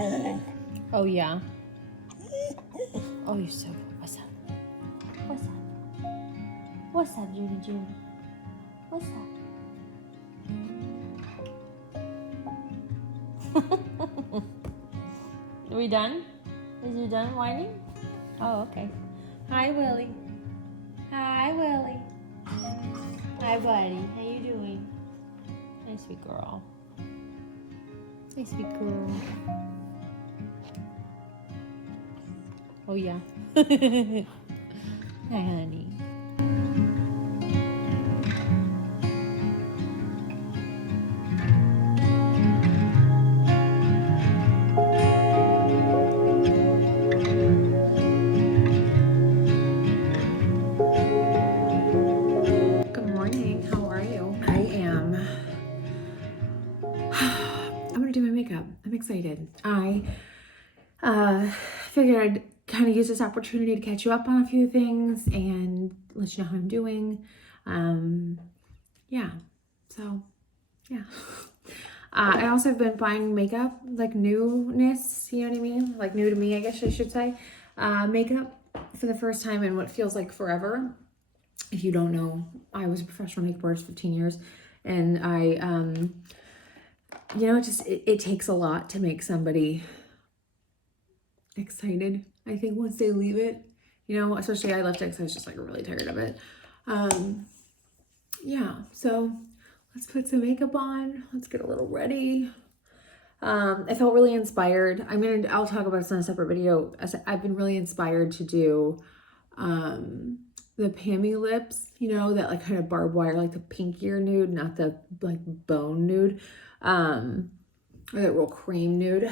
Oh, yeah. Oh, you're so good. What's up? What's up? What's up, Judy Judy? What's up? Are we done? Is you done whining? Oh, okay. Hi, Willie. Hi, Willie. Hi, buddy. How you doing? Hey, sweet girl. Hey, sweet girl. Oh, yeah. Hi, honey. Good morning. How are you? I'm gonna do my makeup. I'm excited. I figured I'd kind of use this opportunity to catch you up on a few things and let you know how I'm doing. Yeah. So, yeah. I also have been buying makeup, like Newness, you know what I mean? Like new to me, I guess I should say. Makeup for the first time in what feels like forever. If you don't know, I was a professional makeup artist for 15 years, and it takes a lot to make somebody excited. I think once they leave it, especially I left it because I was just like really tired of it. Yeah, so let's put some makeup on. Let's get a little ready. I felt really inspired. I'll talk about this in a separate video. I've been really inspired to do the Pammy lips, that like kind of barbed wire, like the pinkier nude, not the like bone nude, or that real cream nude.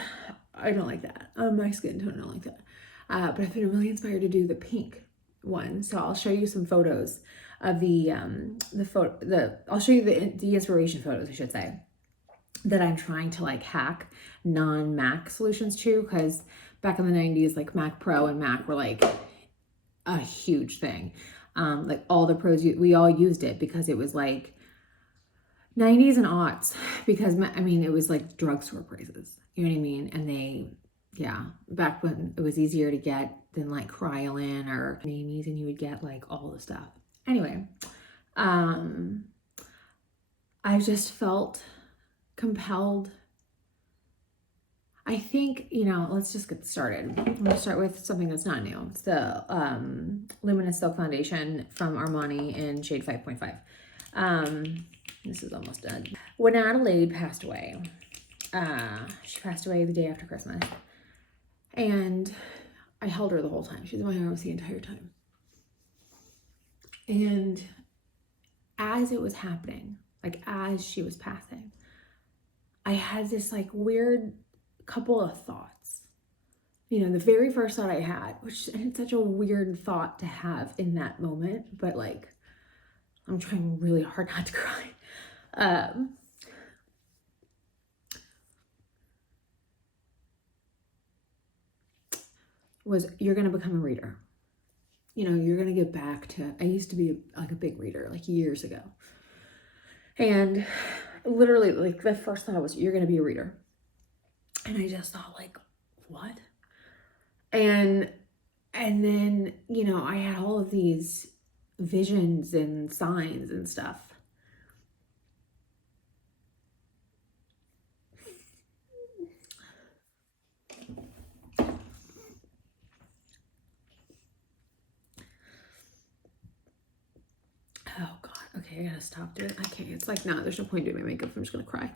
I don't like that. My skin tone, I don't like that. But I've been really inspired to do the pink one. So I'll show you some photos of I'll show you the inspiration photos, I should say, that I'm trying to like hack non-MAC solutions to, because back in the 90s, like Mac Pro and Mac were like a huge thing. Like all the pros, we all used it because it was like 90s and aughts, because it was like drugstore prices, you know what I mean? And back when it was easier to get than like Kryolan or Amy's, and you would get like all the stuff. Anyway, I just felt compelled. I think, let's just get started. I'm gonna start with something that's not new. It's the Luminous Silk Foundation from Armani in shade 5.5. This is almost done. When Adelaide passed away, she passed away the day after Christmas, and I held her the whole time. She was in my arms the entire time. And as it was happening, like as she was passing, I had this like weird couple of thoughts. The very first thought I had, which is such a weird thought to have in that moment, but like I'm trying really hard not to cry. Was you're going to become a reader. You're going to get back to, I used to be like a big reader like years ago. And literally like the first thought was, you're going to be a reader. And I just thought like, what? And then, I had all of these visions and signs and stuff. Oh God. Okay, I gotta stop doing it. I can't. It's like, nah, there's no point doing my makeup. I'm just gonna cry.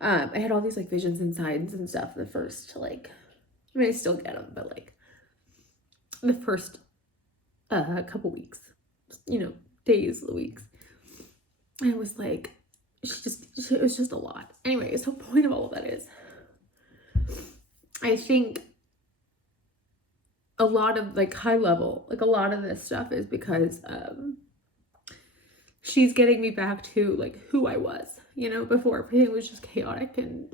I had all these like visions and signs and stuff the first I still get them, but like the first couple weeks, days, weeks. And it was like, it was just a lot. Anyways, the point of all of that is, I think a lot of like high level, like a lot of this stuff is because she's getting me back to like who I was, before everything was just chaotic and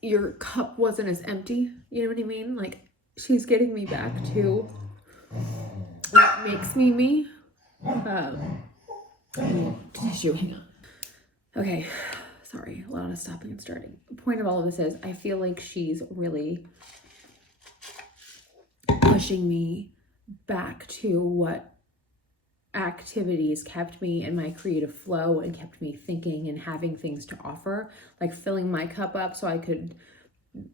your cup wasn't as empty, you know what I mean? Like she's getting me back to what makes me me. Tissue, hang on. Okay, sorry, a lot of stopping and starting. The point of all of this is I feel like she's really pushing me back to what activities kept me in my creative flow and kept me thinking and having things to offer, like filling my cup up so I could,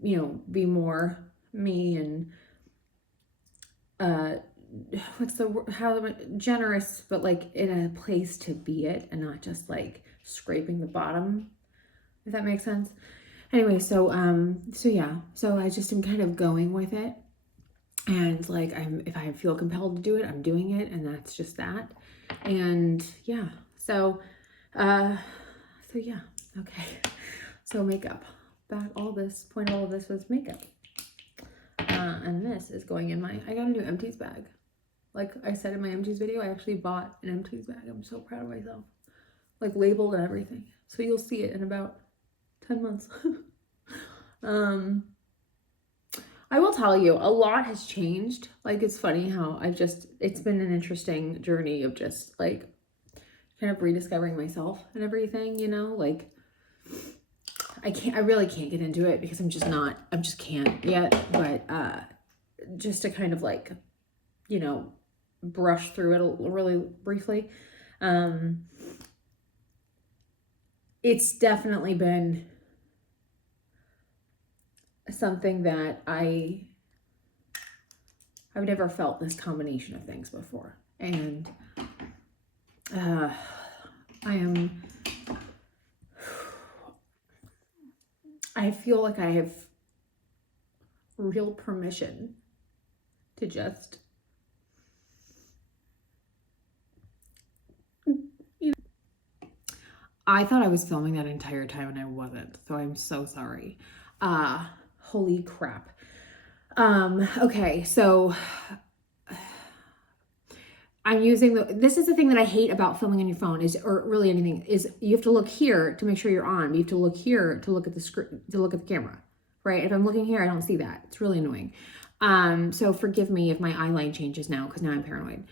you know, be more me and generous, but like in a place to be it and not just like scraping the bottom, if that makes sense. Anyway, so yeah, so I just am kind of going with it. And like, if I feel compelled to do it, I'm doing it, and that's just that. And yeah, so yeah, okay. So makeup, point of all this was makeup. And this is going in I got a new empties bag. Like I said in my empties video, I actually bought an empties bag. I'm so proud of myself. Like labeled and everything. So you'll see it in about 10 months. I will tell you, a lot has changed. Like, it's funny how it's been an interesting journey of just like kind of rediscovering myself and everything, you know, like I really can't get into it because I just can't yet, but just to kind of like, you know, brush through it really briefly. It's definitely been something that I've never felt this combination of things before. And I feel like I have real permission to just, you know, I thought I was filming that entire time and I wasn't, so I'm so sorry. Holy crap. Okay, so I'm using this is the thing that I hate about filming on your phone or really anything, is you have to look here to make sure you're on. You have to look here to look at the screen, to look at the camera, right? If I'm looking here, I don't see that. It's really annoying. So forgive me if my eye line changes now, because now I'm paranoid.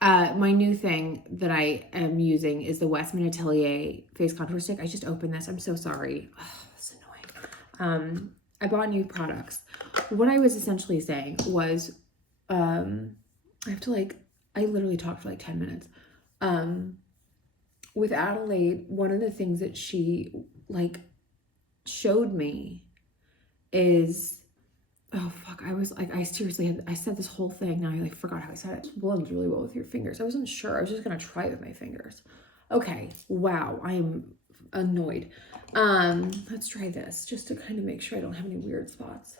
My new thing that I am using is the Westman Atelier face contour stick. I just opened this. I'm so sorry. Oh, it's annoying. I bought new products. What I was essentially saying was, I literally talked for like 10 minutes. With Adelaide, one of the things that she like showed me is, oh fuck, I seriously I said this whole thing, now I like forgot how I said it. It blends really well with your fingers. I wasn't sure. I was just gonna try it with my fingers. Okay, wow, I am annoyed. Let's try this just to kind of make sure I don't have any weird spots.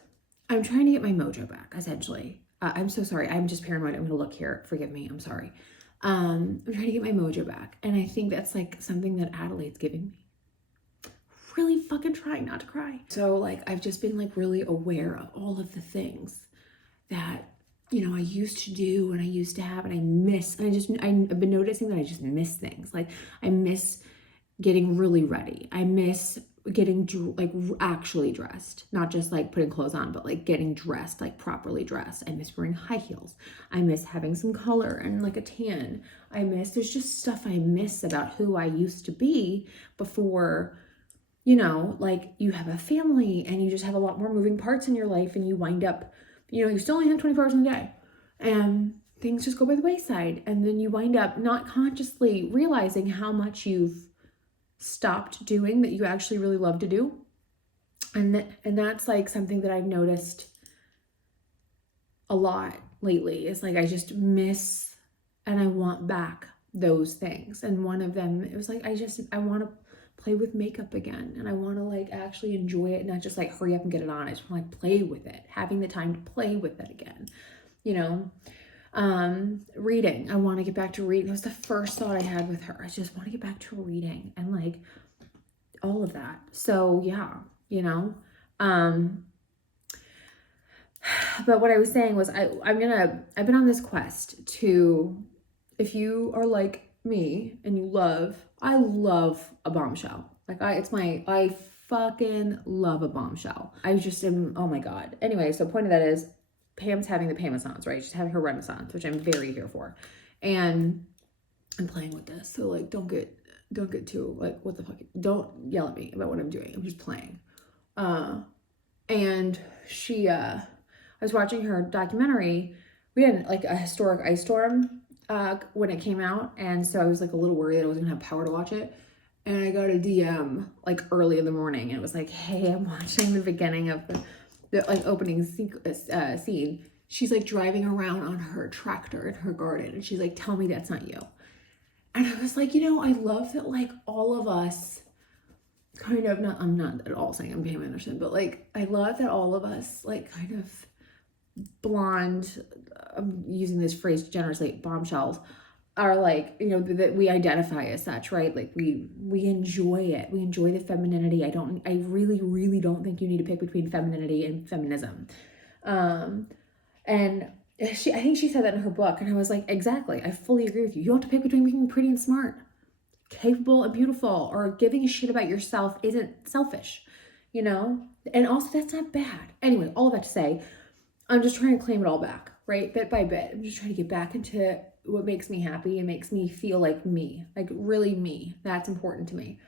I'm trying to get my mojo back, essentially. I'm so sorry. I'm just paranoid. I'm gonna look here. Forgive me. I'm sorry. I'm trying to get my mojo back. And I think that's like something that Adelaide's giving me. Really fucking trying not to cry. So like, I've just been like really aware of all of the things that, you know, I used to do and I used to have and I miss. And I've been noticing that I just miss things. Like I miss getting really ready. I miss getting like actually dressed, not just like putting clothes on, but like getting dressed, like properly dressed. I miss wearing high heels. I miss having some color and like a tan. There's just stuff I miss about who I used to be before, you know, like you have a family and you just have a lot more moving parts in your life and you wind up, you know, you still only have 24 hours in a day and things just go by the wayside. And then you wind up not consciously realizing how much you've stopped doing that you actually really love to do. And that's like something that I've noticed a lot lately. Is like I just miss and I want back those things. And one of them, it was like I want to play with makeup again, and I want to like actually enjoy it, not just like hurry up and get it on. I just want to like play with it, having the time to play with it again, you know. Reading. I want to get back to reading. That was the first thought I had with her. I just want to get back to reading and like all of that. So yeah, you know, but what I was saying was I've been on this quest to, if you are like me and I love a bombshell. Like I fucking love a bombshell. I just am, oh my God. Anyway, so point of that is, Pam's having the Pam-a-thons, right? She's having her renaissance, which I'm very here for. And I'm playing with this. So like, don't get don't get too, like, what the fuck, don't yell at me about what I'm doing. I'm just playing. And I was watching her documentary. We had like a historic ice storm when it came out, and so I was like a little worried I wasn't gonna have power to watch it. And I got a DM like early in the morning, and it was like, hey, I'm watching the beginning of the like opening scene. She's like driving around on her tractor in her garden, and she's like, tell me that's not you. And I was like, I love that, like, all of us kind of, I'm not at all saying I'm Pam Anderson, but like, I love that all of us, like, kind of blonde, I'm using this phrase generously, bombshells, are like, that we identify as such, right? Like, we enjoy it. We enjoy the femininity. I really, really don't think you need to pick between femininity and feminism. And I think she said that in her book, and I was like, exactly, I fully agree with you. You don't have to pick between being pretty and smart, capable and beautiful, or giving a shit about yourself isn't selfish, and also that's not bad. Anyway, all of that to say, I'm just trying to claim it all back, right? Bit by bit. I'm just trying to get back into what makes me happy and makes me feel like me, like really me. That's important to me.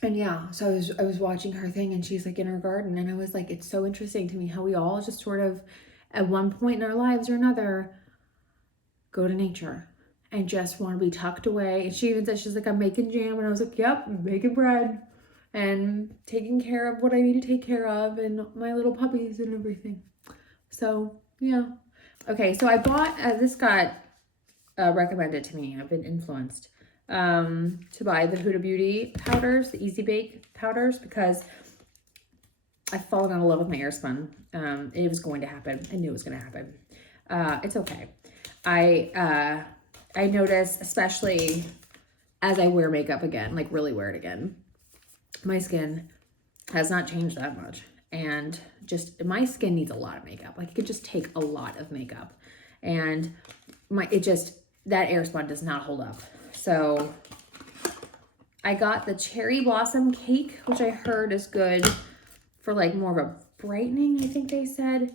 And yeah, so I was watching her thing, and she's like in her garden, and I was like, it's so interesting to me how we all just sort of at one point in our lives or another go to nature and just want to be tucked away. And she even said, she's like, I'm making jam, and I was like, yep, I'm making bread and taking care of what I need to take care of, and my little puppies and everything. So yeah. Okay, so I bought this got recommended to me. I've been influenced to buy the Huda Beauty powders, the Easy Bake powders, because I've fallen out of love with my Airspun. It was going to happen. I knew it was going to happen. It's okay. I notice, especially as I wear makeup again, like really wear it again, my skin has not changed that much. And just, my skin needs a lot of makeup. Like, it could just take a lot of makeup. And that Airspun does not hold up. So I got the Cherry Blossom Cake, which I heard is good for like more of a brightening, I think they said.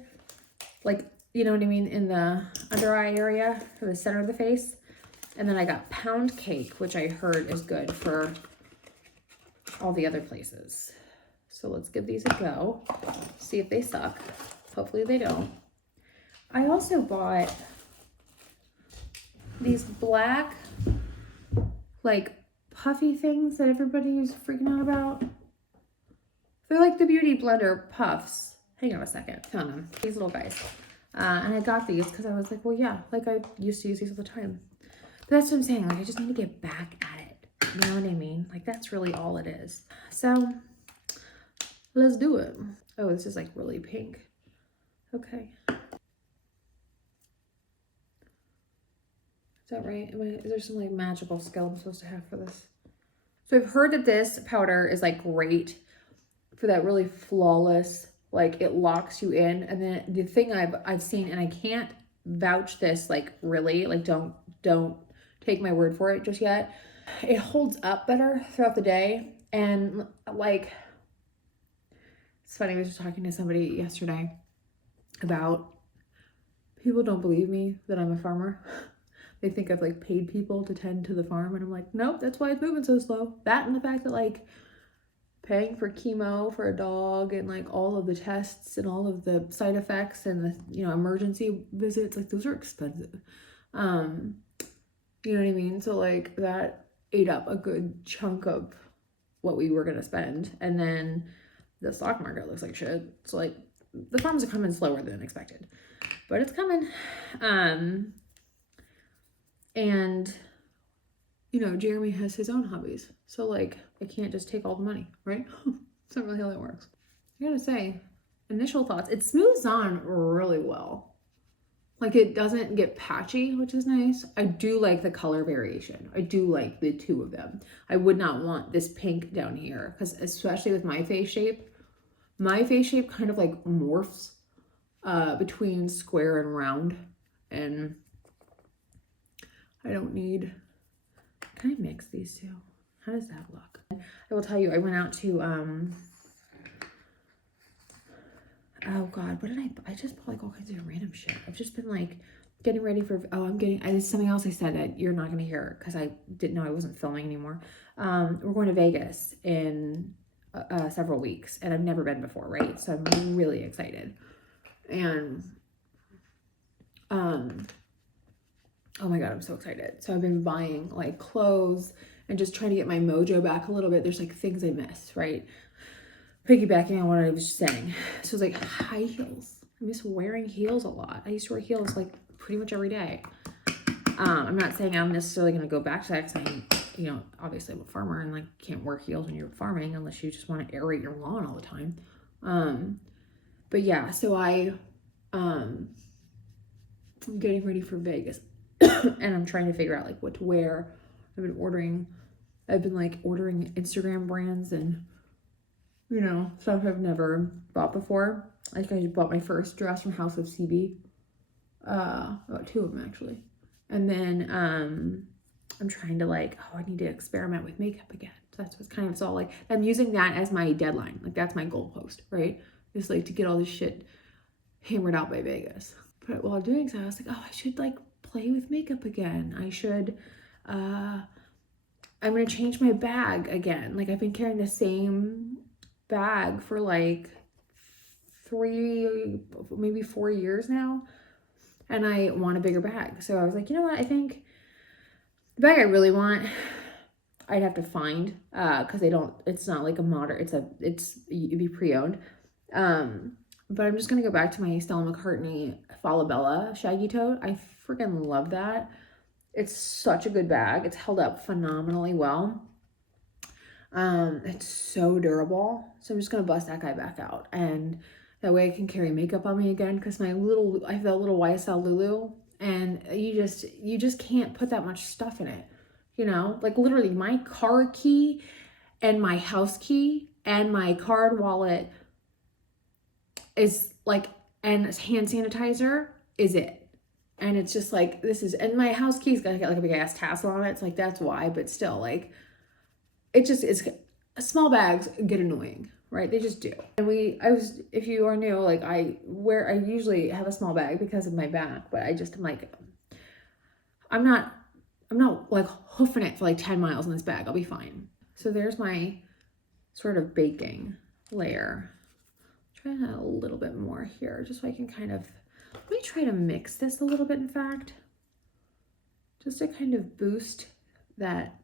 Like, you know what I mean? In the under eye area, or the center of the face. And then I got Pound Cake, which I heard is good for all the other places. So let's give these a go. See if they suck. Hopefully they don't. I also bought these black, like, puffy things that everybody is freaking out about. They're like the Beauty Blender puffs. Hang on a second. Found them. These little guys. And I got these because I was like, well, yeah, like, I used to use these all the time. But that's what I'm saying. Like, I just need to get back at it. You know what I mean? Like, that's really all it is. So let's do it. Oh, this is like really pink. Okay. Is that right? Is there some like magical skill I'm supposed to have for this? So I've heard that this powder is like great for that really flawless, like, it locks you in. And then the thing I've seen, and I can't vouch this, like, really, like, don't take my word for it just yet. It holds up better throughout the day. And like, it's funny, I was just talking to somebody yesterday about, people don't believe me that I'm a farmer. They think I've like paid people to tend to the farm, and I'm like, nope, that's why it's moving so slow. That and the fact that like paying for chemo for a dog and like all of the tests and all of the side effects and the, emergency visits, like, those are expensive. You know what I mean? So like, that ate up a good chunk of what we were gonna spend. And then the stock market looks like shit. So like, the farms are coming slower than expected, but it's coming. And Jeremy has his own hobbies. So like, I can't just take all the money, right? That's not really how that works. I gotta say, initial thoughts, it smooths on really well. Like, it doesn't get patchy, which is nice. I do like the color variation. I do like the two of them. I would not want this pink down here, because especially with my face shape kind of like morphs between square and round, and I don't need. Can I mix these two? How does that look? I will tell you, I went out to oh god, what did I just bought like all kinds of random shit. I've just been like getting ready for, this is something else I said that you're not going to hear because I didn't know I wasn't filming anymore. We're going to Vegas in several weeks, and I've never been before, right? So I'm really excited. And, oh my God, I'm so excited. So I've been buying like clothes and just trying to get my mojo back a little bit. There's like things I miss, right? Piggybacking on what I was just saying. So it's like high heels. I miss wearing heels a lot. I used to wear heels like pretty much every day. I'm not saying I'm necessarily going to go back to that because obviously I'm a farmer and like can't wear heels when you're farming unless you just want to aerate your lawn all the time. But yeah, so I'm getting ready for Vegas and I'm trying to figure out like what to wear. I've been ordering Instagram brands and stuff I've never bought before. Like I bought my first dress from House of CB. About 2 of them actually. And then I'm trying to I need to experiment with makeup again. So that's what's it's all like. I'm using that as my deadline. Like that's my goalpost, right? Just like to get all this shit hammered out by Vegas. But while doing so, I was like, oh, I should like play with makeup again. I should, I'm gonna change my bag again. Like I've been carrying the same bag for like 3, maybe 4 years now. And I want a bigger bag. So I was like, you know what? I think the bag I really want, I'd have to find, cause it's not like a modern, it'd be pre-owned. But I'm just gonna go back to my Stella McCartney Falabella Shaggy Tote. I freaking love that. It's such a good bag. It's held up phenomenally well. It's so durable. So I'm just gonna bust that guy back out, and that way I can carry makeup on me again. Cause I have that little YSL Lulu, and you just can't put that much stuff in it. Like literally my car key and my house key and my card wallet is like, and hand sanitizer is it. And it's just like, and my house key's got like a big ass tassel on it. It's like, that's why, but still like, it's small bags get annoying, right? They just do. And if you are new, like I usually have a small bag because of my back, but I'm like, I'm not like hoofing it for like 10 miles in this bag. I'll be fine. So there's my sort of baking layer. Try to add a little bit more here, just so I can let me try to mix this a little bit, in fact, just to kind of boost that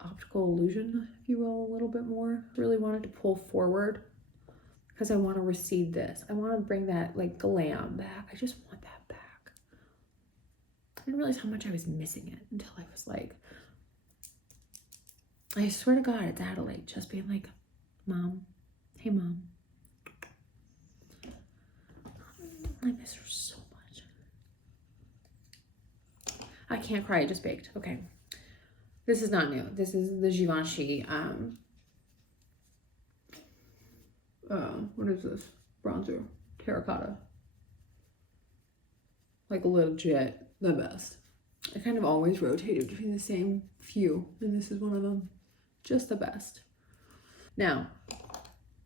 optical illusion, if you will, a little bit more. Really wanted to pull forward because I want to recede this. I want to bring that like glam back. I just want that back. I didn't realize how much I was missing it until I was like, I swear to God, it's Adelaide just being like, Mom, hey Mom, I miss her so much. I can't cry, I just baked. Okay. This is not new. This is the Givenchy, what is this? Bronzer. Terracotta. Like legit the best. I kind of always rotated between the same few, and this is one of them. Just the best. Now,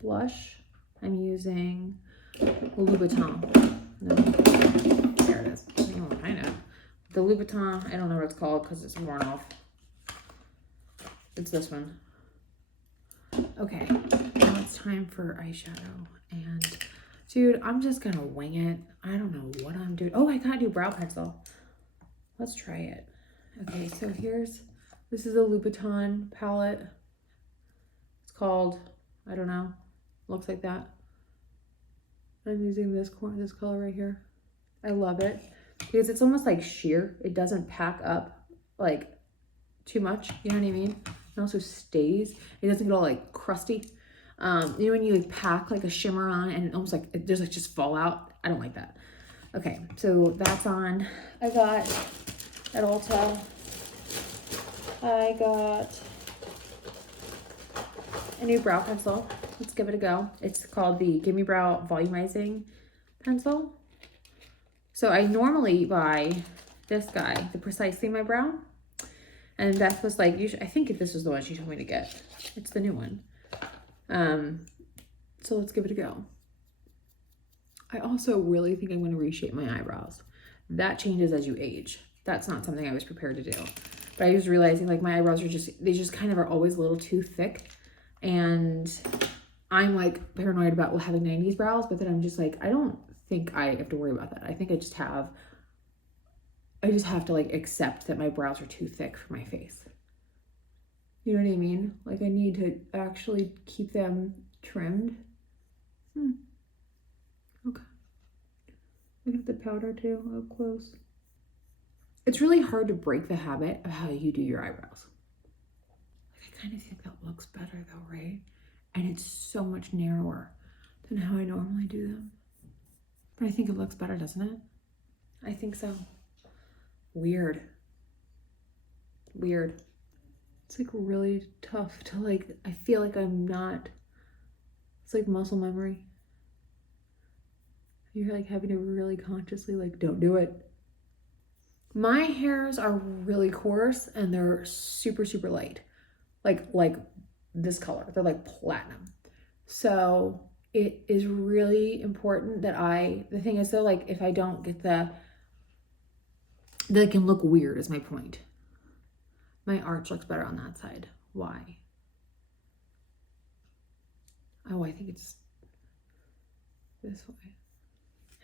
blush, I'm using Louboutin. No, there it is. Kind of. The Louboutin, I don't know what it's called because it's worn off. It's this one. Okay, now it's time for eyeshadow. And dude, I'm just gonna wing it. I don't know what I'm doing. Oh, I gotta do brow pencil. Let's try it. Okay, so this is a Louboutin palette. It's called, I don't know, looks like that. I'm using this color right here. I love it because it's almost like sheer. It doesn't pack up like too much, you know what I mean? It also stays. It doesn't get all like crusty. When you like pack like a shimmer on and almost like it just fall out. I don't like that. Okay, so that's on. I got at Ulta. I got a new brow pencil. Let's give it a go. It's called the Gimme Brow Volumizing Pencil. So I normally buy this guy, the Precisely My Brow. And Beth was like, I think this was the one she told me to get. It's the new one. So let's give it a go. I also really think I'm going to reshape my eyebrows. That changes as you age. That's not something I was prepared to do. But I was realizing like my eyebrows are they just kind of are always a little too thick. And I'm like paranoid about having 90s brows, but then I'm just like, I don't think I have to worry about that. I think I just have to like accept that my brows are too thick for my face. You know what I mean? Like I need to actually keep them trimmed. Okay. Look at the powder too, up close. It's really hard to break the habit of how you do your eyebrows. Like I kind of think that looks better though, right? And it's so much narrower than how I normally do them. But I think it looks better, doesn't it? I think so. Weird. It's like really tough to like, I feel like I'm not, it's like muscle memory. You're like having to really consciously like, don't do it. My hairs are really coarse and they're super, super light. Like this color, they're like platinum. So it is really important that the thing is though, like if I don't get that can look weird is my point. My arch looks better on that side. Why? Oh, I think it's this way.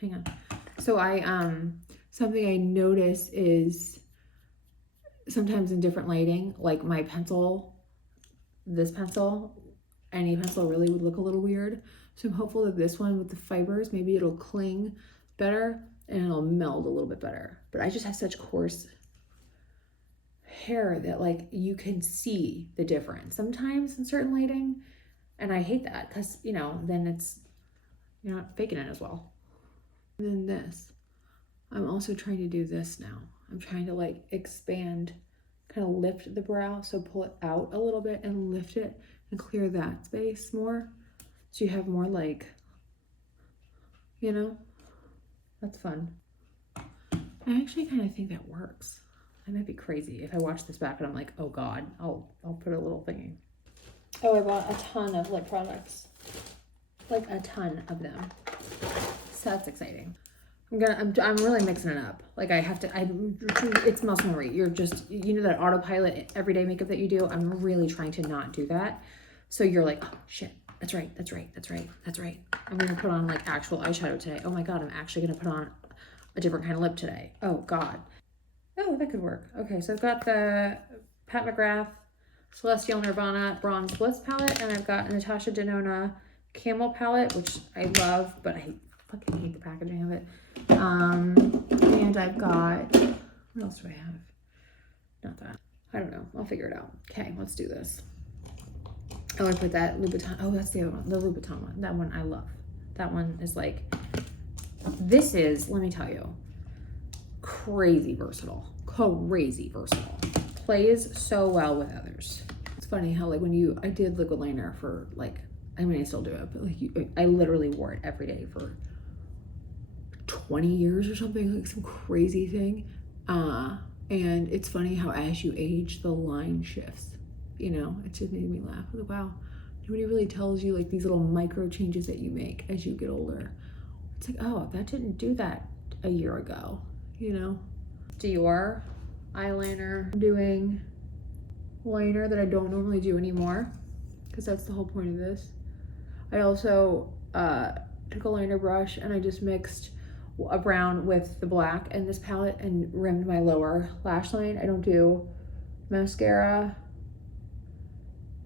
Hang on. So something I notice is sometimes in different lighting, like my pencil, this pencil, any pencil really would look a little weird. So I'm hopeful that this one with the fibers, maybe it'll cling better and it'll meld a little bit better. But I just have such coarse hair that like you can see the difference sometimes in certain lighting. And I hate that because, you know, then you're not faking it as well. And then this, I'm also trying to do this now. I'm trying to like expand, kind of lift the brow. So pull it out a little bit and lift it and clear that space more. So you have more like, you know, that's fun. I actually kind of think that works. I might be crazy if I watch this back and I'm like, oh God, I'll put a little thingy. Oh, I bought a ton of lip products. Like a ton of them. So that's exciting. I'm really mixing it up. Like it's muscle memory. You're just, you know, that autopilot everyday makeup that you do. I'm really trying to not do that. So you're like, oh shit, that's right. I'm gonna put on like actual eyeshadow today. Oh my God, I'm actually gonna put on a different kind of lip today. Oh God. Oh, that could work. Okay, so I've got the Pat McGrath Celestial Nirvana Bronze Bliss palette, and I've got Natasha Denona Camel palette, which I love, but I fucking hate the packaging of it. And I've got, what else do I have? Not that. I don't know. I'll figure it out. Okay, let's do this. Oh, I put that Louboutin. Oh, that's the other one. The Louboutin one. That one I love. That one is like, this is, let me tell you, crazy versatile. Plays so well with others. It's funny how like I did liquid liner for like, I mean, I still do it, but like I literally wore it every day for 20 years or something, like some crazy thing. And it's funny how as you age, the line shifts, you know. It just made me laugh. Like, wow, nobody really tells you like these little micro changes that you make as you get older. It's like, oh, that didn't do that a year ago, you know. Dior eyeliner. I'm doing liner that I don't normally do anymore because that's the whole point of this. I also took a liner brush and I just mixed a brown with the black in this palette and rimmed my lower lash line. I don't do mascara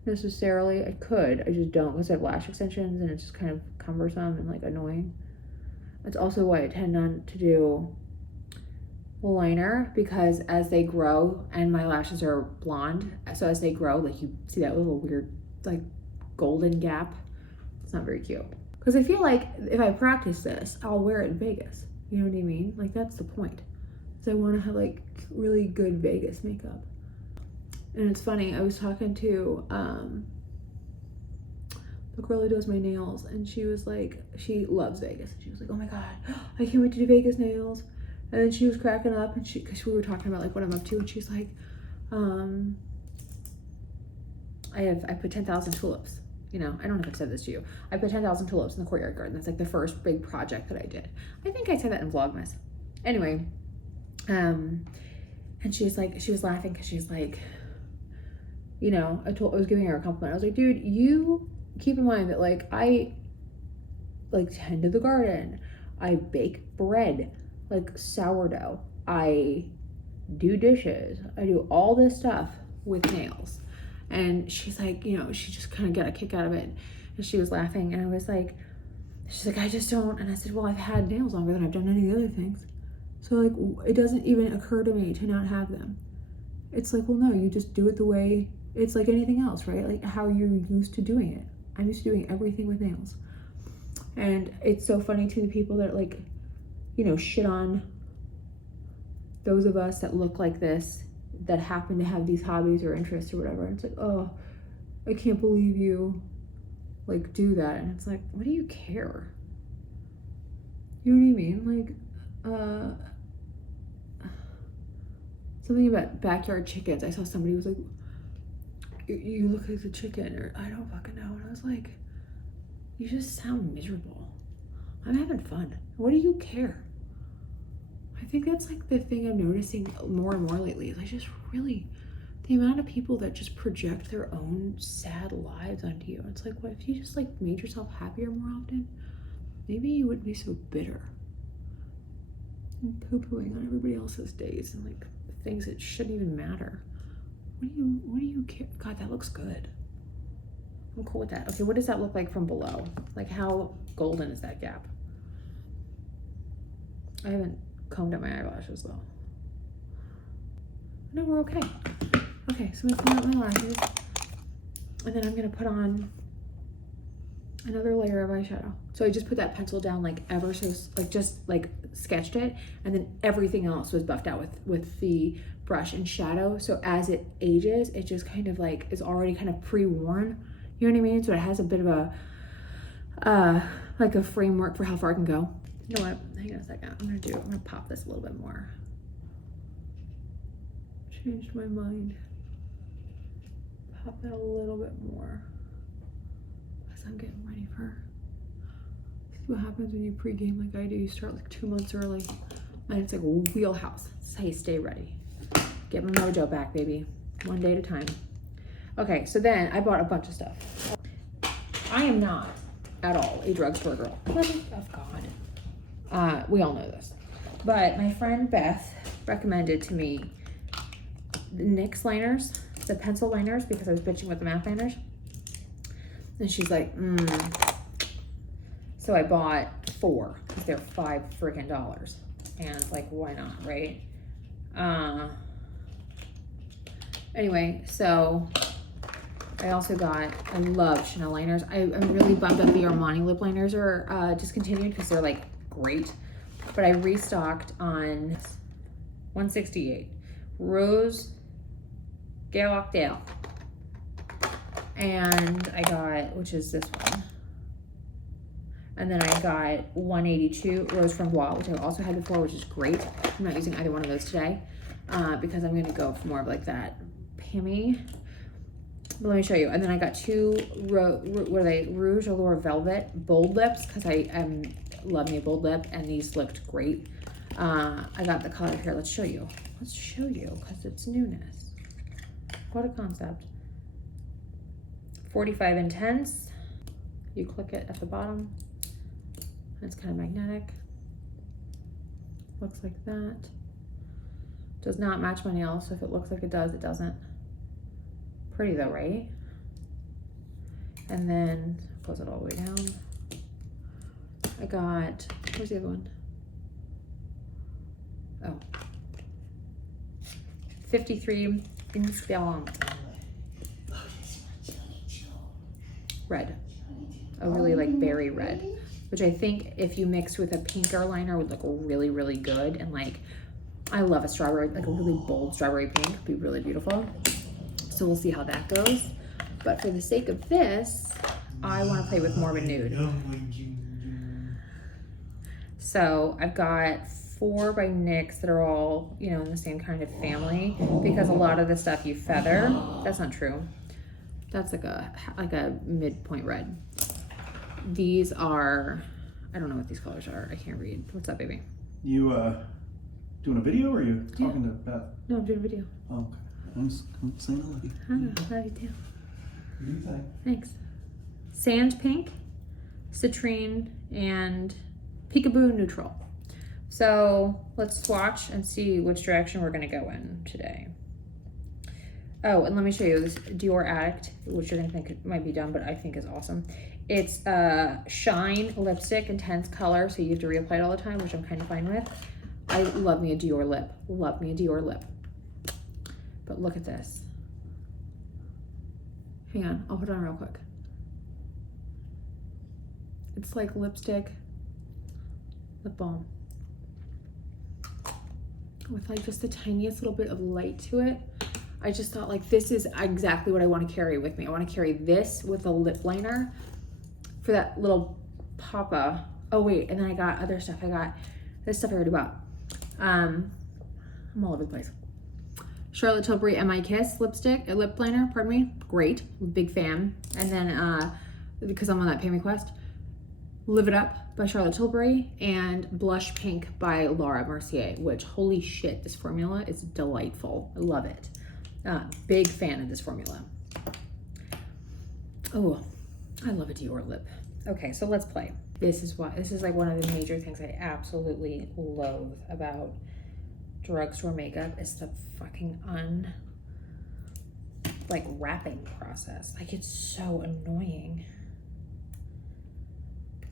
necessarily. I could, I just don't because I have lash extensions and it's just kind of cumbersome and like annoying. That's also why I tend not to do liner, because as they grow, and my lashes are blonde, so as they grow, like you see that little weird like golden gap. It's not very cute. Because I feel like if I practice this, I'll wear it in Vegas. You know what I mean? Like that's the point. So I want to have like really good Vegas makeup. And it's funny, I was talking to the girl who does my nails, and she was like, she loves Vegas. And she was like, oh my God, I can't wait to do Vegas nails. And then she was cracking up, and because we were talking about like what I'm up to, and she's like, I put 10,000 tulips, you know, I don't know if I said this to you. I put 10,000 tulips in the courtyard garden. That's like the first big project that I did. I think I said that in Vlogmas. Anyway, and she was laughing because she's like, you know, I was giving her a compliment. I was like, dude, you keep in mind that like I like tend to the garden. I bake bread, like sourdough. I do dishes. I do all this stuff with nails. And she's like, you know, she just kind of got a kick out of it. And she was laughing. And I was like, she's like, I just don't. And I said, well, I've had nails longer than I've done any of the other things. So like, it doesn't even occur to me to not have them. It's like, well, no, you just do it the way, it's like anything else, right? Like how you're used to doing it. I'm used to doing everything with nails. And it's so funny to the people that like, you know, shit on those of us that look like this, that happen to have these hobbies or interests or whatever. And it's like, oh, I can't believe you like do that. And it's like, what do you care? You know what I mean? Like, something about backyard chickens. I saw somebody was like, you look like the chicken, or I don't fucking know. And I was like, you just sound miserable. I'm having fun. What do you care? I think that's like the thing I'm noticing more and more lately is I just really, the amount of people that just project their own sad lives onto you. It's like, what if you just like made yourself happier more often? Maybe you wouldn't be so bitter and poo-pooing on everybody else's days and like things that shouldn't even matter. What do you care? God, that looks good. I'm cool with that. Okay, what does that look like from below? Like how golden is that gap? I haven't combed out my eyelashes though. No, we're okay. Okay, so I'm gonna clean out my lashes. And then I'm gonna put on another layer of eyeshadow. So I just put that pencil down like ever so, like just like sketched it. And then everything else was buffed out with the brush and shadow. So as it ages, it just kind of like is already kind of pre-worn. You know what I mean? So it has a bit of a, like a framework for how far I can go. You know what? Hang on a second. I'm gonna pop this a little bit more. Changed my mind. Pop that a little bit more. As I'm getting ready for, see what happens when you pregame like I do. You start like 2 months early. And it's like a wheelhouse. That's how you stay ready. Get my mojo back, baby. One day at a time. Okay, so then I bought a bunch of stuff. I am not at all a drugstore girl. Oh God. We all know this. But my friend Beth recommended to me the NYX liners, the pencil liners, because I was bitching with the matte liners. And she's like, So I bought 4 because they're $5 freaking. And like, why not, right? Anyway, so I also got, I love Chanel liners. I'm really bummed that the Armani lip liners are discontinued because they're like great. But I restocked on 168 Rose Gale Octale. And I got, which is this one. And then I got 182 Rose Framboise, which I've also had before, which is great. I'm not using either one of those today because I'm going to go for more of like that Pammy. But let me show you. And then I got 2 what are they? Rouge Allure Velvet Bold Lips because I love me a bold lip, and these looked great. I got the color here. Let's show you. Let's show you because it's Newness. What a concept. 45 Intense. You click it at the bottom. It's kind of magnetic. Looks like that. Does not match my nails, so if it looks like it does, it doesn't. Pretty though, right? And then close it all the way down. I got, where's the other one? Oh. 53 Inspiration Red. A really like berry red, which I think if you mixed with a pink eyeliner would look really, really good. And like, I love a strawberry, like a really bold strawberry pink, would be really beautiful. So we'll see how that goes. But for the sake of this, I want to play with more of a nude. So I've got 4 by NYX that are all, you know, in the same kind of family, because a lot of the stuff you feather. That's not true. That's like a midpoint red. These are, I don't know what these colors are. I can't read. What's up, baby? You doing a video or are you talking to Beth? No, I'm doing a video. Oh, okay. I'm saying I love you. I love you too. What do you think? Thanks. Sand pink, citrine, and peekaboo neutral. So let's swatch and see which direction we're gonna go in today. Oh, and let me show you this Dior Addict, which you're gonna think it might be dumb, but I think is awesome. It's Shine Lipstick, intense color, so you have to reapply it all the time, which I'm kind of fine with. I love me a Dior lip. Love me a Dior lip. But look at this. Hang on, I'll put it on real quick. It's like lipstick, lip balm, with like just the tiniest little bit of light to it. I just thought like this is exactly what I want to carry with me. I want to carry this with a lip liner for that little papa. Oh wait, and then I got other stuff. I got this stuff I already bought. I'm all over the place. Charlotte Tilbury Mi Kiss lipstick, lip liner, pardon me. Great, big fan. And then because I'm on that Pay Me Quest, Live It Up by Charlotte Tilbury and Blush Pink by Laura Mercier, which holy shit, this formula is delightful. I love it. Big fan of this formula. Oh, I love a Dior lip. Okay, so let's play. This is like one of the major things I absolutely loathe about drugstore makeup is the fucking wrapping process. Like, it's so annoying.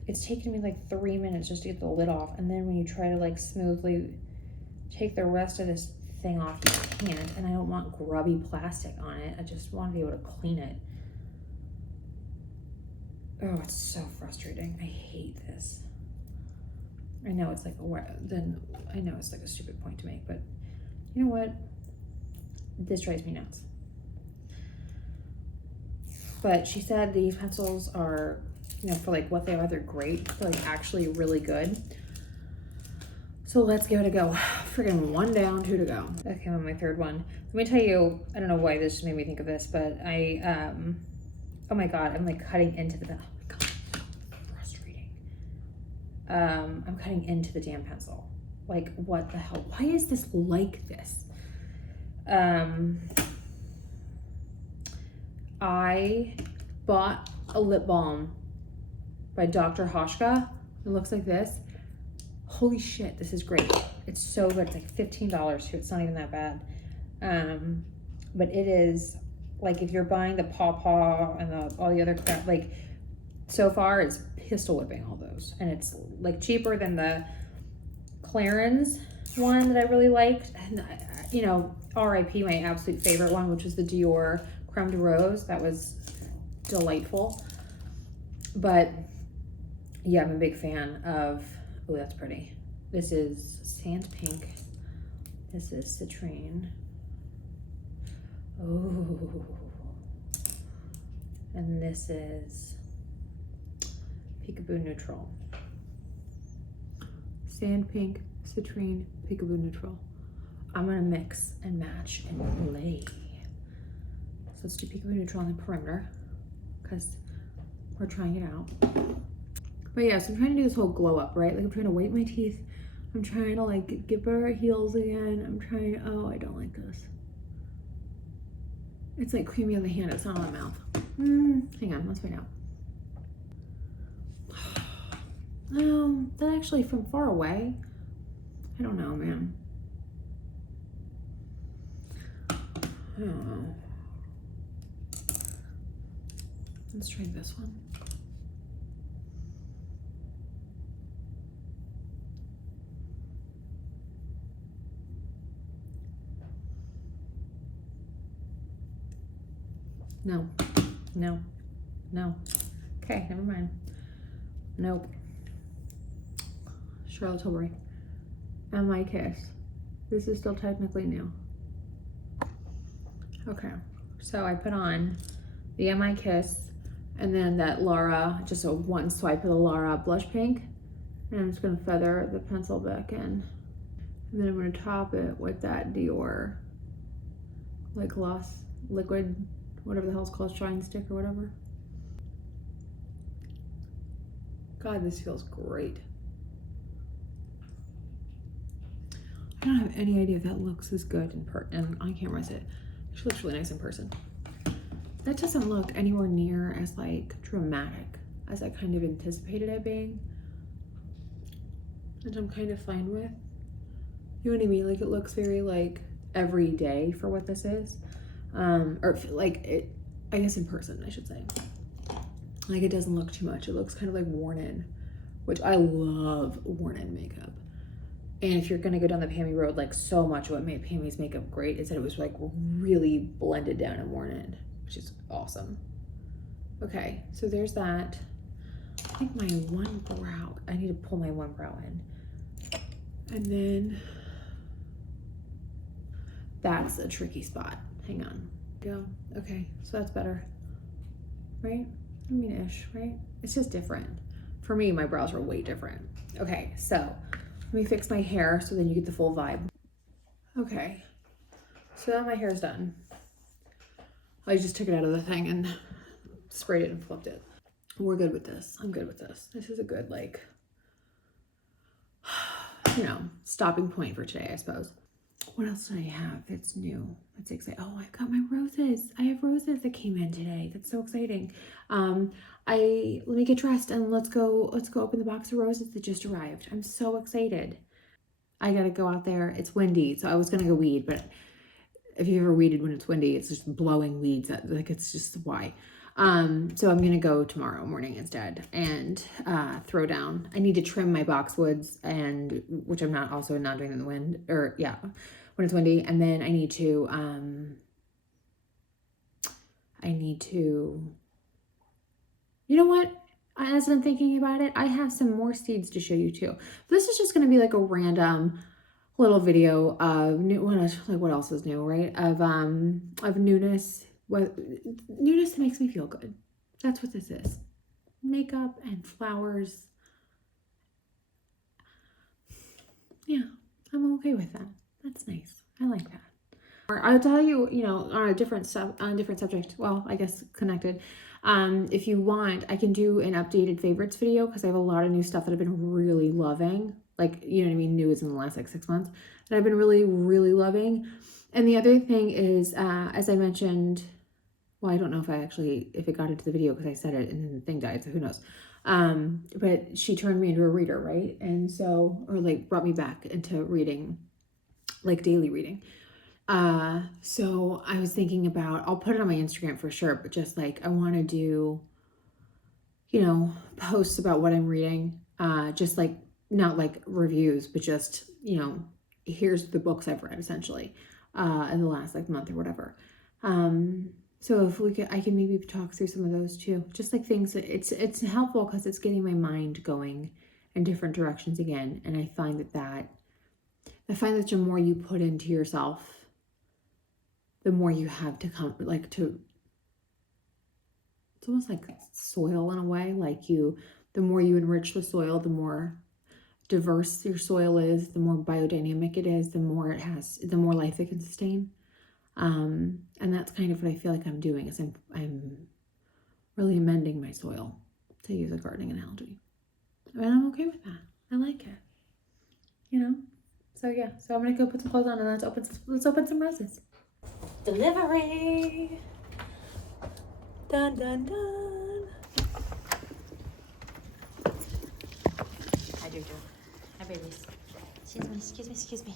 It's taken me like 3 minutes just to get the lid off, and then when you try to like smoothly take the rest of this thing off, you can't. And I don't want grubby plastic on it. I just want to be able to clean it. Oh, it's so frustrating. I hate this. I know it's like I know it's like a stupid point to make, but you know what? This drives me nuts. But she said these pencils are, you know, for like what they are, they're great. They're like actually really good. So let's give it a go. Friggin' 1 down, 2 to go. Okay, I'm on my 3rd one. Let me tell you, I don't know why this just made me think of this, but oh my God, I'm like cutting into the, oh my God, so frustrating. I'm cutting into the damn pencil. Like, what the hell? Why is this like this? I bought a lip balm by Dr. Hoshka. It looks like this. Holy shit, this is great. It's so good. It's like $15 too. It's not even that bad. But it is like, if you're buying the Paw and all the other crap, like so far it's pistol whipping all those. And it's like cheaper than the Clarins one that I really liked. And you know, RIP, my absolute favorite one, which was the Dior Creme de Rose. That was delightful. But yeah, I'm a big fan of, oh, that's pretty. This is Sand Pink. This is Citrine. Oh. And this is Peekaboo Neutral. Sand Pink, Citrine, Peekaboo Neutral. I'm gonna mix and match and lay. So let's do Peekaboo Neutral on the perimeter because we're trying it out. But yeah, so I'm trying to do this whole glow up, right? Like I'm trying to whiten my teeth. I'm trying to like get better at heels again. I'm trying, oh, I don't like this. It's like creamy on the hand, it's not on the mouth. Hang on, let's find out. That actually from far away, I don't know, man. I don't know. Let's try this one. No, no, no. Okay, never mind. Nope. Charlotte Tilbury. Mi Kiss. This is still technically new. Okay, so I put on the Mi Kiss and then that Laura, just a one swipe of the Laura Blush Pink. And I'm just gonna feather the pencil back in. And then I'm gonna top it with that Dior like gloss liquid whatever the hell it's called, shine stick or whatever. God, this feels great. I don't have any idea if that looks as good and on camera as it actually looks really nice in person. That doesn't look anywhere near as like dramatic as I kind of anticipated it being, which I'm kind of fine with. You know what I mean? Like it looks very like everyday for what this is, or like it. I guess in person, I should say. Like it doesn't look too much. It looks kind of like worn in, which I love worn in makeup. And if you're gonna go down the Pammy road, like so much of what made Pammy's makeup great is that it was like really blended down and worn in, which is awesome. Okay, so there's that. I think my one brow, I need to pull my one brow in. And then that's a tricky spot. Hang on. Go. Okay, so that's better. Right? I mean, ish, right? It's just different. For me, my brows are way different. Okay, so let me fix my hair so then you get the full vibe. Okay, so now my hair's done. I just took it out of the thing and sprayed it and flipped it. We're good with this. I'm good with this. This is a good, like, you know, stopping point for today, I suppose. What else do I have that's new? That's exciting. Oh, I've got my roses. I have roses that came in today. That's so exciting. Let me get dressed and let's go open the box of roses that just arrived. I'm so excited. I gotta go out there. It's windy, so I was gonna go weed, but if you ever weeded when it's windy, it's just blowing weeds. Like it's just why. So I'm gonna go tomorrow morning instead and throw down. I need to trim my boxwoods, and which I'm not doing in the wind, or yeah, when it's windy. And then I need to you know what? As I'm thinking about it, I have some more seeds to show you too. This is just gonna be like a random little video of what else is new, right? Of newness. What newness that makes me feel good. That's what this is. Makeup and flowers. Yeah, I'm okay with that. That's nice. I like that. I'll tell you, you know, on a different subject. Well, I guess connected. If you want, I can do an updated favorites video because I have a lot of new stuff that I've been really loving. Like, you know what I mean? New is in the last like 6 months that I've been really, really loving. And the other thing is, as I mentioned, well, I don't know if it got into the video because I said it and then the thing died, so who knows. But she turned me into a reader, right? And so, or like brought me back into reading, like daily reading. So I was thinking about, I'll put it on my Instagram for sure, but just like, I want to do, you know, posts about what I'm reading, just like, not like reviews, but just, you know, here's the books I've read essentially, in the last like month or whatever. So if I can maybe talk through some of those too, just like things that it's helpful because it's getting my mind going in different directions again. And I find that the more you put into yourself, the more you have to come, like to, it's almost like soil in a way, like the more you enrich the soil, the more diverse your soil is, the more biodynamic it is, the more life it can sustain. And that's kind of what I feel like I'm doing, is I'm really amending my soil, to use a gardening analogy. And I'm okay with that. I like it. You know? So yeah, so I'm gonna go put some clothes on and let's open some roses. Delivery. Dun dun dun. Hi Juju. Hi babies. Excuse me.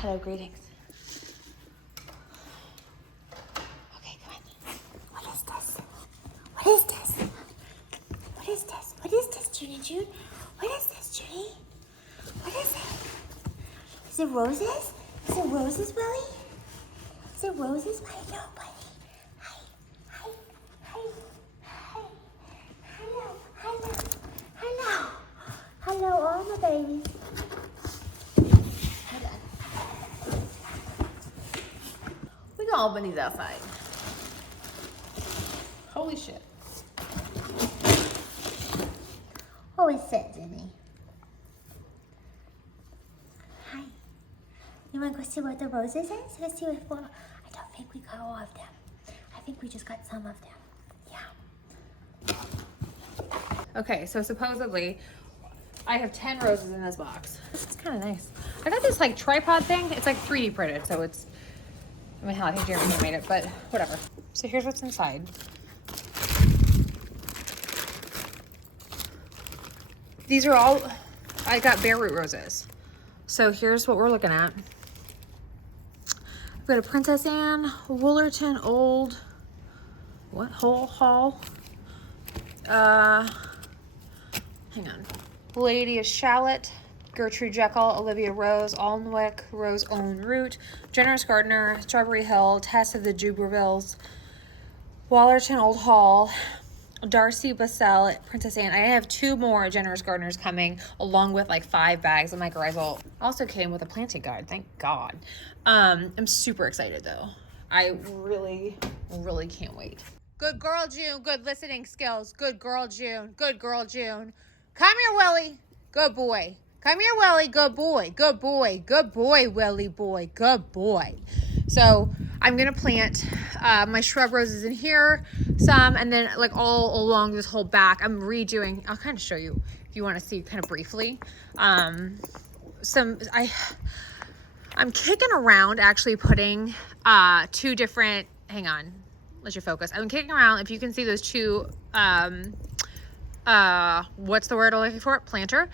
Hello, greetings. Okay, come on. What is this? What is this, Judy June? What is this, Judy? What is it? Is it roses? Is it roses, Willie? Is it roses? Buddy? No, buddy. Hi. Hello, all my babies. Hold on. We got all bunnies outside. Holy shit. Always sit, Jimmy. Hi. You want to go see what the roses is? Let's see what. I don't think we got all of them. I think we just got some of them. Yeah. Okay, so supposedly I have 10 roses in this box. This is kind of nice. I got this like tripod thing. It's like 3D printed, so it's, I mean, hell, I think Jeremy made it, but whatever. So here's what's inside. These are all, I got bare root roses. So here's what we're looking at. I've got a Princess Anne, Woolerton Old, what, Hall? Hang on. Lady of Shallot, Gertrude Jekyll, Olivia Rose, Alnwick, Rose Own Root, Generous Gardener, Strawberry Hill, Tess of the Jubervilles, Wallerton Old Hall, Darcy Bassell, Princess Anne. I have 2 more Generous Gardeners coming, along with like 5 bags of mycorrhizal. Also came with a planting guide, thank God. I'm super excited though. I really, really can't wait. Good girl, June. Good listening skills. Good girl, June. Good girl, June. Come here, Willie. Good boy. Come here, Willie. Good boy. Good boy. Good boy, Willie boy. Good boy. So I'm going to plant my shrub roses in here, some, and then like all along this whole back, I'm redoing. I'll kind of show you if you want to see kind of briefly. I'm kicking around actually putting 2 different, hang on. Let you focus. I'm kicking around. If you can see those 2, what's the word I'm looking for? Planter,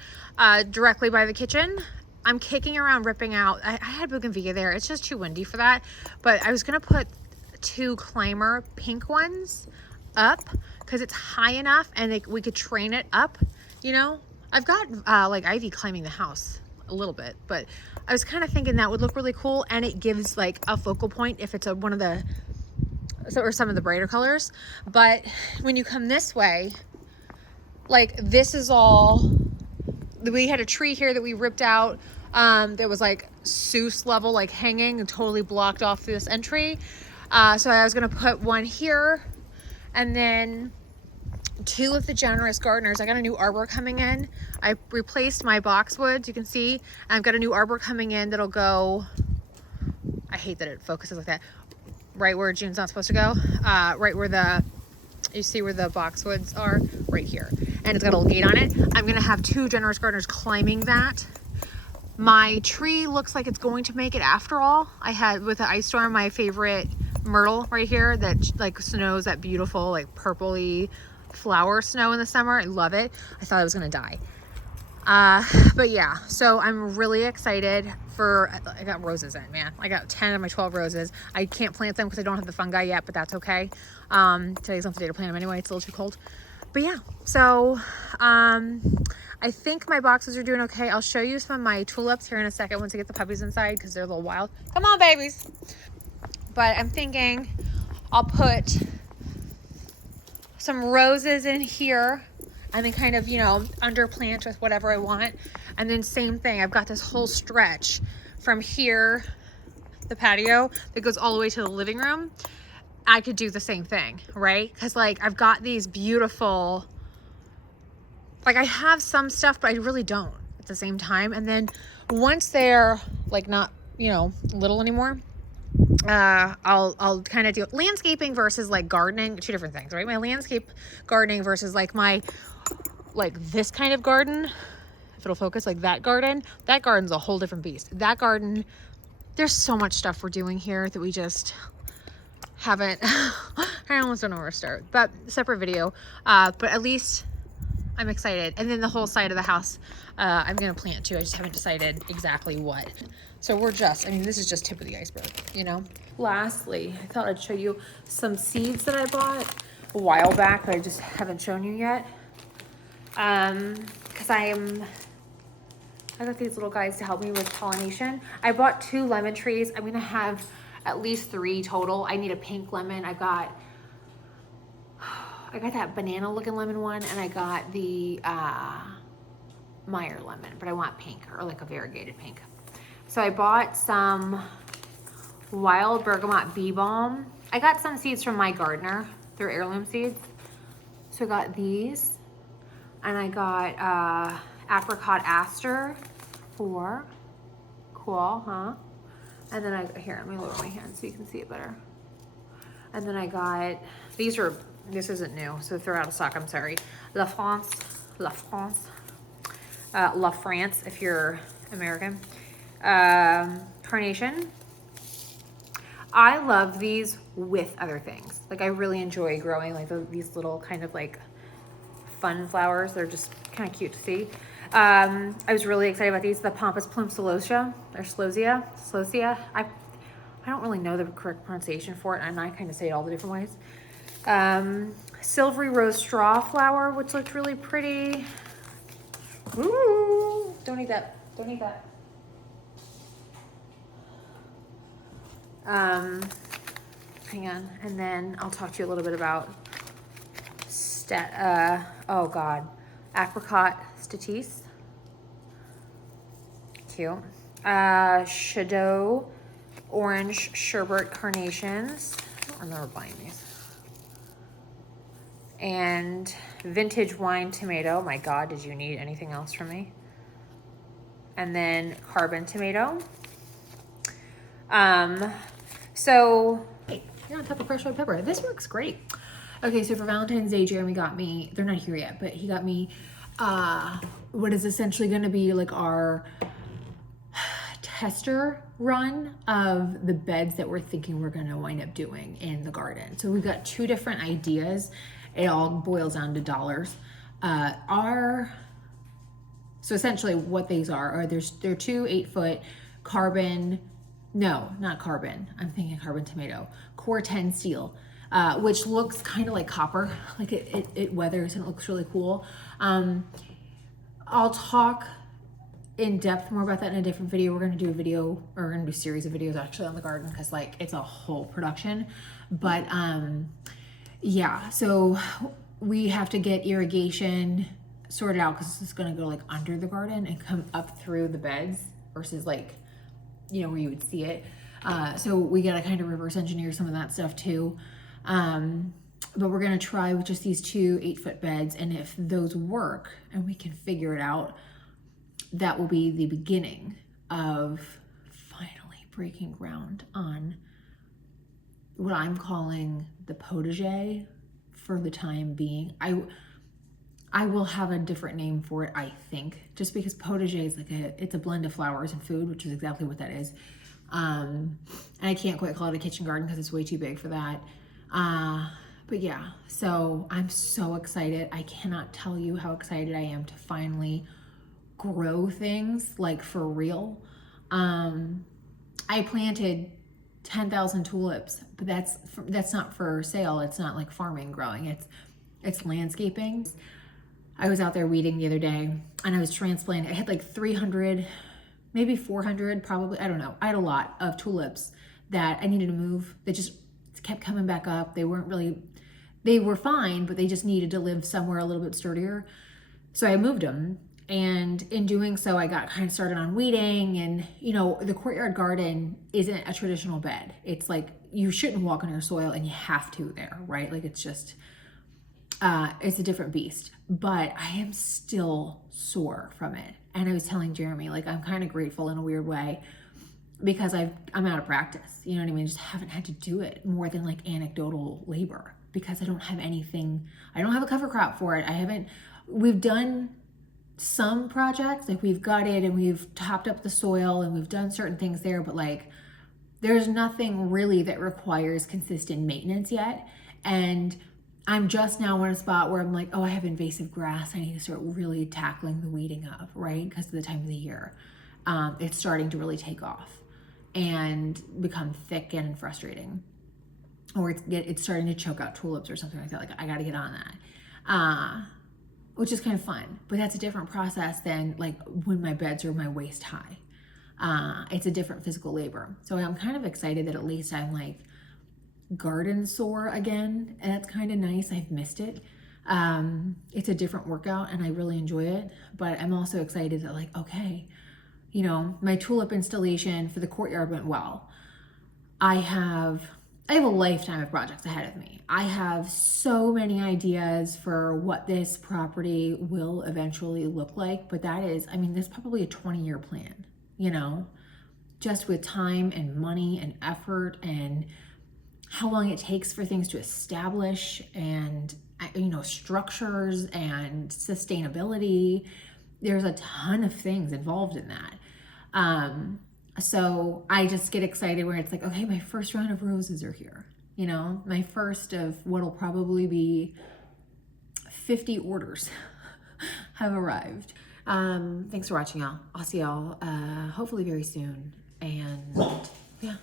directly by the kitchen. I'm kicking around, ripping out. I had bougainvillea there. It's just too windy for that. But I was going to put 2 climber pink ones up because it's high enough and we could train it up, you know? I've got like ivy climbing the house a little bit, but I was kind of thinking that would look really cool, and it gives like a focal point if it's one of the, or some of the brighter colors. But when you come this way, like this is all, we had a tree here that we ripped out that was like Seuss level, like hanging and totally blocked off this entry. So I was gonna put 1 here, and then 2 of the Generous Gardeners. I got a new arbor coming in. I replaced my boxwoods, you can see, and I've got a new arbor coming in that'll go, I hate that it focuses like that, right where June's not supposed to go, right where you see where the boxwoods are, right here. And it's got a little gate on it. I'm gonna have 2 Generous Gardeners climbing that. My tree looks like it's going to make it after all. I had, with the ice storm, my favorite myrtle right here that like snows, that beautiful like purpley flower snow in the summer. I love it. I thought I was gonna die. But yeah, so I'm really excited for, I got roses in, man. I got 10 of my 12 roses. I can't plant them because I don't have the fungi yet, but that's okay. Today's not the day to plant them anyway. It's a little too cold. But yeah, so I think my boxes are doing okay. I'll show you some of my tulips here in a second once I get the puppies inside because they're a little wild. Come on, babies. But I'm thinking I'll put some roses in here and then kind of, you know, underplant with whatever I want. And then same thing, I've got this whole stretch from here, the patio, that goes all the way to the living room. I could do the same thing, right? Because like I've got these beautiful, like I have some stuff, but I really don't at the same time. And then once they're like not, you know, little anymore, I'll kind of do landscaping versus like gardening, 2 different things, right? My landscape gardening versus like my, like this kind of garden, if it'll focus, like that garden's a whole different beast. That garden, there's so much stuff we're doing here that we just haven't, I almost don't know where to start, but separate video. But at least I'm excited. And then the whole side of the house, I'm gonna plant too. I just haven't decided exactly what. So we're just, I mean, this is just tip of the iceberg, you know? Lastly, I thought I'd show you some seeds that I bought a while back, but I just haven't shown you yet. Cause I got these little guys to help me with pollination. I bought 2 lemon trees. I'm gonna have at least 3 total. I need a pink lemon. I got that banana looking lemon one, and I got the Meyer lemon, but I want pink, or like a variegated pink. So I bought some wild bergamot bee balm. I got some seeds from my gardener. They're heirloom seeds. So I got these, and I got apricot aster for, cool, huh? And then here, let me lower my hand so you can see it better. And then I got, this isn't new, so they're out of stock, I'm sorry. La France, La France, if you're American. Carnation. I love these with other things. Like I really enjoy growing like these little kind of like fun flowers. They're just kind of cute to see. I was really excited about these. The Pampas Plume Celosia, or Celosia. I don't really know the correct pronunciation for it, and I kind of say it all the different ways. Silvery Rose Straw Flower, which looked really pretty. Ooh, don't eat that. Don't eat that. Hang on, and then I'll talk to you a little bit about apricot statis. Cute. Shadow orange sherbet carnations. I don't remember buying these. And vintage wine tomato. My God, did you need anything else from me? And then carbon tomato. So, hey, you're on top of crushed red pepper. This works great. Okay, so for Valentine's Day, Jeremy got me, they're not here yet, but he got me what is essentially going to be like our tester run of the beds that we're thinking we're going to wind up doing in the garden. So we've got 2 different ideas. It all boils down to dollars. So essentially what these are they're 2 8-foot carbon, no, not carbon. I'm thinking carbon tomato, core 10 steel, which looks kind of like copper, like it weathers and it looks really cool. I'll talk in depth more about that in a different video. We're going to do a video, or we're going to do a series of videos actually on the garden, because like it's a whole production. But yeah, so we have to get irrigation sorted out because it's going to go like under the garden and come up through the beds versus like, you know, where you would see it. So we got to kind of reverse engineer some of that stuff too. But we're going to try with just these 2 8-foot beds. And if those work and we can figure it out, that will be the beginning of finally breaking ground on what I'm calling the potager for the time being. I will have a different name for it, I think, just because potager is like it's a blend of flowers and food, which is exactly what that is. And I can't quite call it a kitchen garden because it's way too big for that. But yeah, so I'm so excited. I cannot tell you how excited I am to finally grow things like for real. I planted 10,000 tulips, but that's not for sale. It's not like farming growing. It's landscaping. I was out there weeding the other day and I was transplanting. I had like 300, maybe 400, probably, I don't know. I had a lot of tulips that I needed to move. They just kept coming back up. They were fine, but they just needed to live somewhere a little bit sturdier. So I moved them. And in doing so, I got kind of started on weeding. And, you know, the courtyard garden isn't a traditional bed. It's like, you shouldn't walk on your soil and you have to there, right? Like it's just, it's a different beast. But I am still sore from it. And I was telling Jeremy, like, I'm kind of grateful in a weird way because I'm out of practice. You know what I mean? I just haven't had to do it more than like anecdotal labor because I don't have anything. I don't have a cover crop for it. We've done some projects, like we've gutted and we've topped up the soil and we've done certain things there, but like there's nothing really that requires consistent maintenance yet. And I'm just now in a spot where I'm like, oh, I have invasive grass. I need to start really tackling the weeding of, right? Because of the time of the year. It's starting to really take off and become thick and frustrating. Or it's starting to choke out tulips or something like that. Like I got to get on that. Which is kind of fun, but that's a different process than like when my beds are my waist high. It's a different physical labor. So I'm kind of excited that at least I'm like garden sore again. And that's kind of nice. I've missed it. It's a different workout and I really enjoy it, but I'm also excited that like, okay, you know, my tulip installation for the courtyard went well. I have a lifetime of projects ahead of me. I have so many ideas for what this property will eventually look like, but that's probably a 20-year plan, you know, just with time and money and effort and how long it takes for things to establish, and structures and sustainability. There's a ton of things involved in that. So I just get excited where it's like, okay, my first round of roses are here. My first of what'll probably be 50 orders have arrived. Thanks for watching, y'all. I'll see y'all hopefully very soon. And yeah,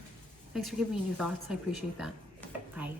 thanks for giving me your thoughts. I appreciate that. Bye.